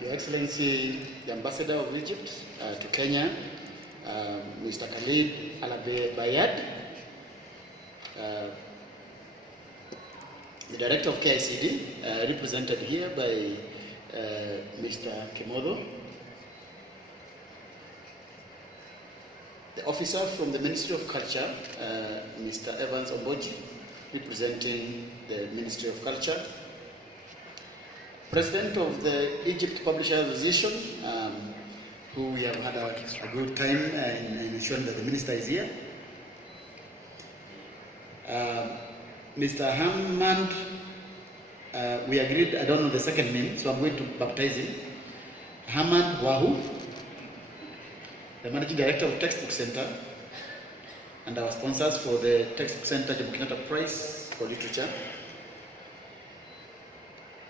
Your Excellency, the Ambassador of Egypt to Kenya, Mr. Khalid Al-Bayad, the Director of KICD, represented here by Mr. Kimodo, the officer from the Ministry of Culture, Mr. Evans Omboji, representing the Ministry of Culture, President of the Egypt Publishers Association, who we have had a good time in ensuring that the minister is here, Mr. Hammond, we agreed, I don't know the second name, so I'm going to baptize him, Hammond Wahu, the Managing Director of Textbook Center, and our sponsors for the Textbook Center Jomo Kenyatta Prize for Literature.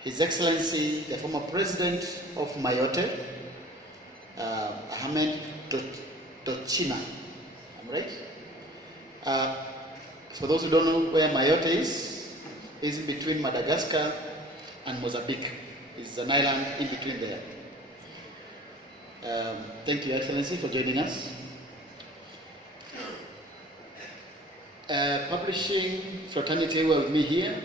His Excellency, the former President of Mayotte, Ahmed Tochina. I'm right? For those who don't know where Mayotte is between Madagascar and Mozambique. It's an island in between there. Thank you, Your Excellency, for joining us. Publishing fraternity who are with me here,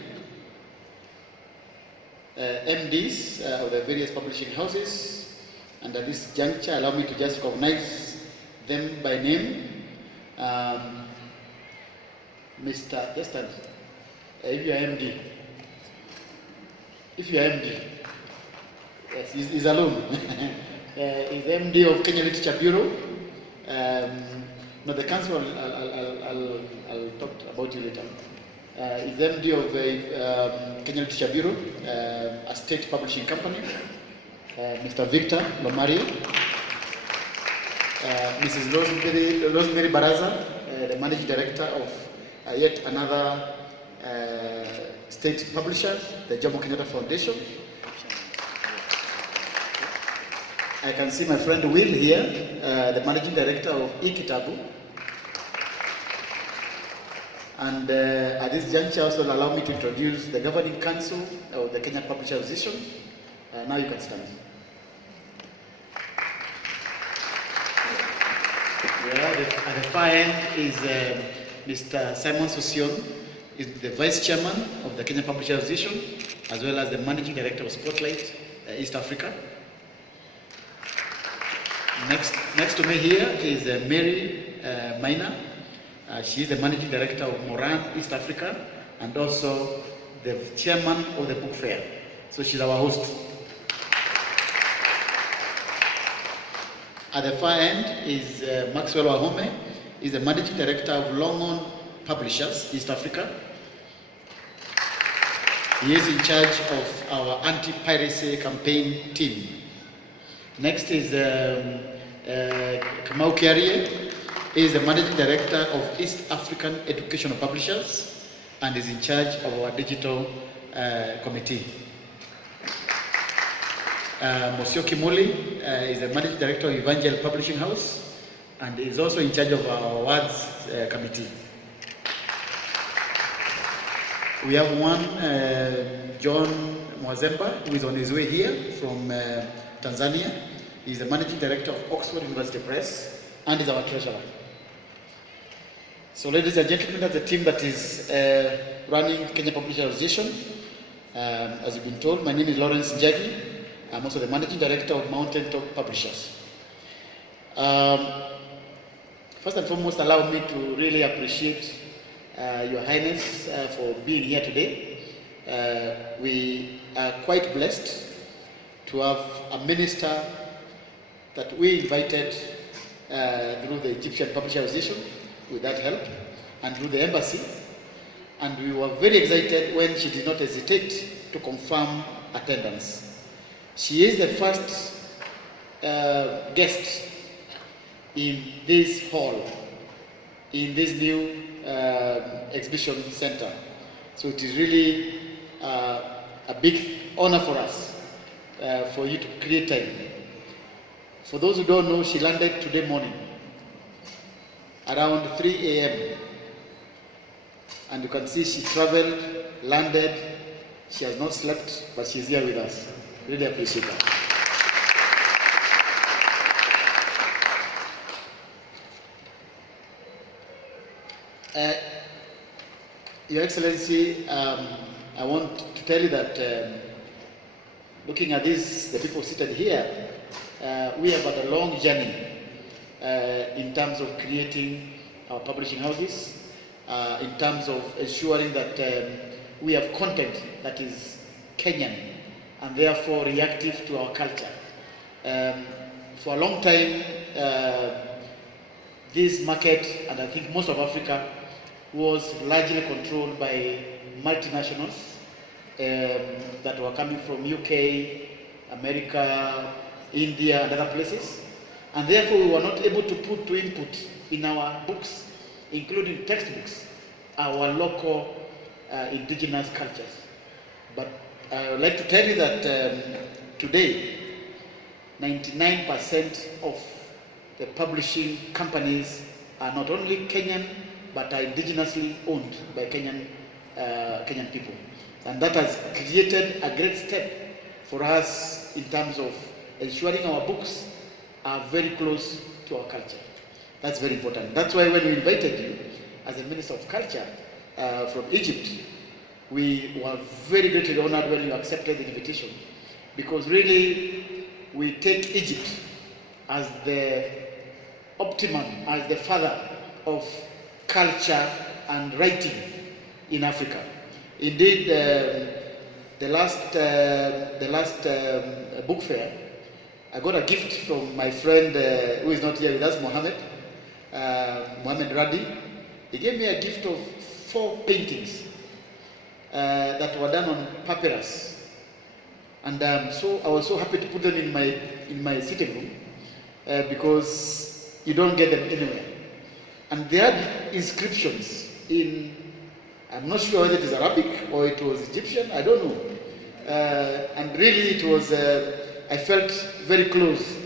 MDs of the various publishing houses, and at this juncture, allow me to just recognize them by name. Mr. Justin, if you are MD, yes, he's alone. He's MD of Kenya Literature Bureau. No, the council, I'll talk about you later. He's MD of the Kenya Literature Bureau, a state publishing company. Mr. Victor Lomari, Mrs. Rosemary Baraza, the Managing Director of yet another state publisher, the Jomo Kenyatta Foundation. I can see my friend Will here, the Managing Director of eKitabu. And at this juncture, also allow me to introduce the Governing Council of the Kenya Publishers Association. Now you can stand. At the far end is Mr. Simon Sosion, is the Vice Chairman of the Kenya Publishers Association, as well as the Managing Director of Spotlight East Africa. Next to me here is Mary Maina. She is the Managing Director of Moran East Africa, and also the Chairman of the Book Fair. So she's our host. At the far end is Maxwell Wahome. He's the Managing Director of Longhorn Publishers East Africa. He is in charge of our anti-piracy campaign team. Next is Kamau Kiarie. He is the Managing Director of East African Educational Publishers and is in charge of our digital committee. Mosio Kimoli is the Managing Director of Evangel Publishing House and is also in charge of our awards committee. We have one, John Mwazemba, who is on his way here from Tanzania. He is the Managing Director of Oxford University Press and is our treasurer. So ladies and gentlemen, that's the team that is running Kenya Publishers Association. As you've been told, my name is Lawrence Njagi. I'm also the Managing Director of Mountain Top Publishers. First and foremost, allow me to really appreciate Your Highness for being here today. We are quite blessed to have a minister that we invited through the Egyptian Publishers Association with that help and through the embassy. And we were very excited when she did not hesitate to confirm attendance. She is the first guest in this hall, in this new exhibition center. So it is really a big honor for us for you to create time. For those who don't know, she landed today morning around 3 a.m. And you can see she traveled, landed. She has not slept, but she's here with us. Really appreciate that. Your Excellency, I want to tell you that looking at this, the people seated here, we have had a long journey in terms of creating our publishing houses, in terms of ensuring that we have content that is Kenyan and therefore reactive to our culture. For a long time, this market, and I think most of Africa, was largely controlled by multinationals that were coming from UK, America, India, and other places. And therefore, we were not able to put to input in our books, including textbooks, our local indigenous cultures. But I would like to tell you that today, 99% of the publishing companies are not only Kenyan, but are indigenously owned by Kenyan people. And that has created a great step for us in terms of ensuring our books are very close to our culture. That's very important. That's why when we invited you as a Minister of Culture from Egypt, we were very greatly honored when you accepted the invitation, because really we take Egypt as the optimum, as the father of culture and writing in Africa. Indeed, the last book fair, I got a gift from my friend who is not here with us, Mohammed Radi. He gave me a gift of 4 paintings that were done on papyrus, and so I was so happy to put them in my sitting room because you don't get them anywhere. And they had inscriptions in, I'm not sure whether it is Arabic or it was Egyptian, I don't know. And really it was, I felt very close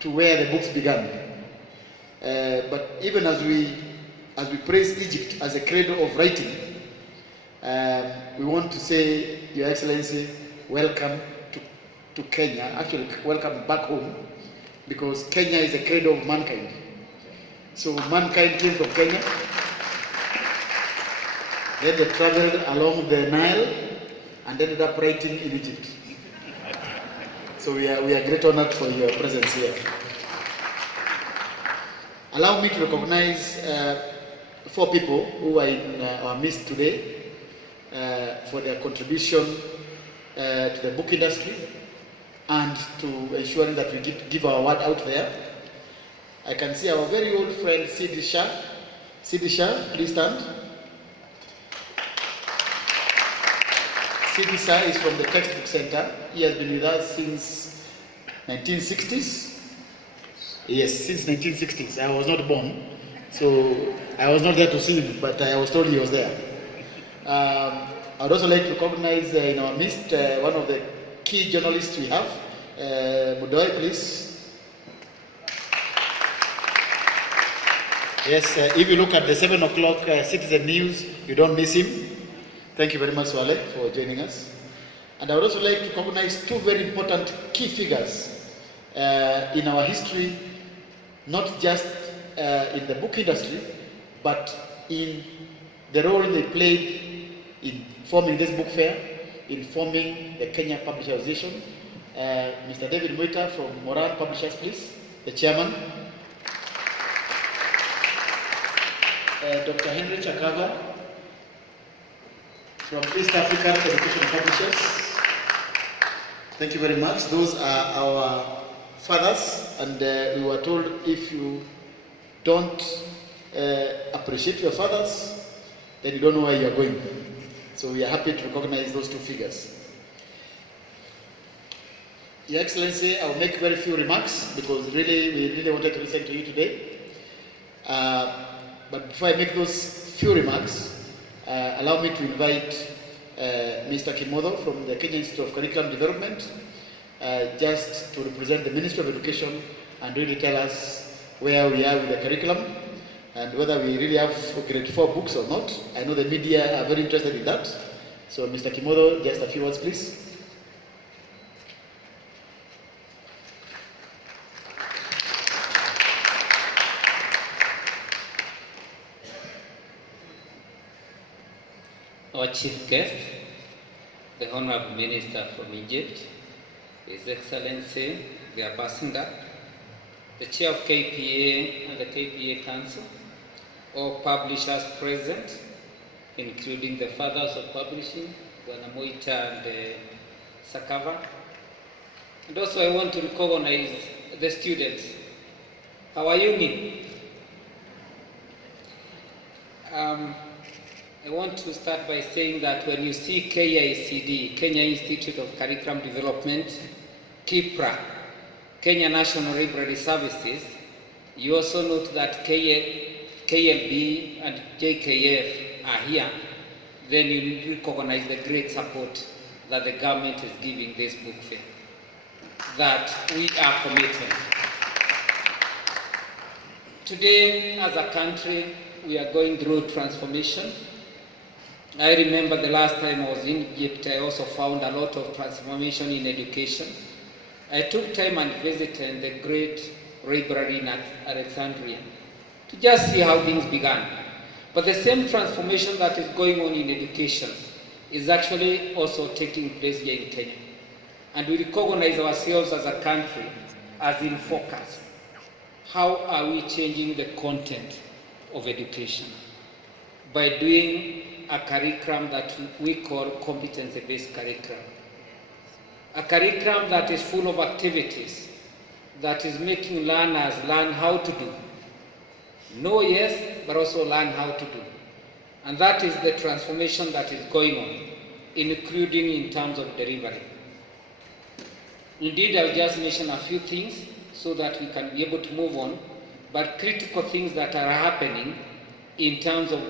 to where the books began. But even as we praise Egypt as a cradle of writing, we want to say, Your Excellency, welcome to Kenya. Actually, welcome back home, because Kenya is a cradle of mankind. So mankind came from Kenya, then they traveled along the Nile and ended up writing in Egypt. So we are great honored for your presence here. Allow me to recognize 4 people who are in our midst today for their contribution to the book industry and to ensuring that we give our word out there. I can see our very old friend Sidi Shah. Sidi Shah, please stand. Sidi Shah is from the Textbook Center. He has been with us since 1960s. Yes, since 1960s. I was not born, so I was not there to see him, but I was told he was there. I would also like to recognize in our midst one of the key journalists we have, Mudoy, please. Yes, if you look at the 7 o'clock Citizen News, you don't miss him. Thank you very much, Wale, for joining us. And I would also like to recognize 2 very important key figures in our history, not just in the book industry, but in the role they played in forming this book fair, in forming the Kenya Publishers Association. Mr. David Mwita from Moran Publishers, please, the chairman. Dr. Henry Chakava from East African Education Publishers. Thank you very much. Those are our fathers, and we were told if you don't appreciate your fathers, then you don't know where you are going. So we are happy to recognize those 2 figures. Your Excellency, I will make very few remarks because we really wanted to listen to you today. But before I make those few remarks, allow me to invite Mr. Kimodo from the Kenya Institute of Curriculum Development just to represent the Ministry of Education and really tell us where we are with the curriculum and whether we really have grade 4 books or not. I know the media are very interested in that. So Mr. Kimodo, just a few words, please. our chief guest, the Honorable Minister from Egypt, His Excellency, the Ambassador, the Chair of KPA and the KPA Council, all publishers present, including the fathers of publishing, Bwana Moita and Sakava. And also I want to recognize the students. Our union. I want to start by saying that when you see KICD, Kenya Institute of Curriculum Development, KIPRA, Kenya National Library Services, you also note that KLB and JKF are here, then you recognize the great support that the government is giving this book fair, that we are committed. Today, as a country, we are going through transformation. I remember the last time I was in Egypt, I also found a lot of transformation in education. I took time and visited the great library in Alexandria to just see how things began. But the same transformation that is going on in education is actually also taking place here in Kenya. And we recognize ourselves as a country as in focus. How are we changing the content of education? By doing a curriculum that we call competency-based curriculum. A curriculum that is full of activities, that is making learners learn how to do. Know, yes, but also learn how to do. And that is the transformation that is going on, including in terms of delivery. Indeed, I'll just mention a few things so that we can be able to move on, but critical things that are happening in terms of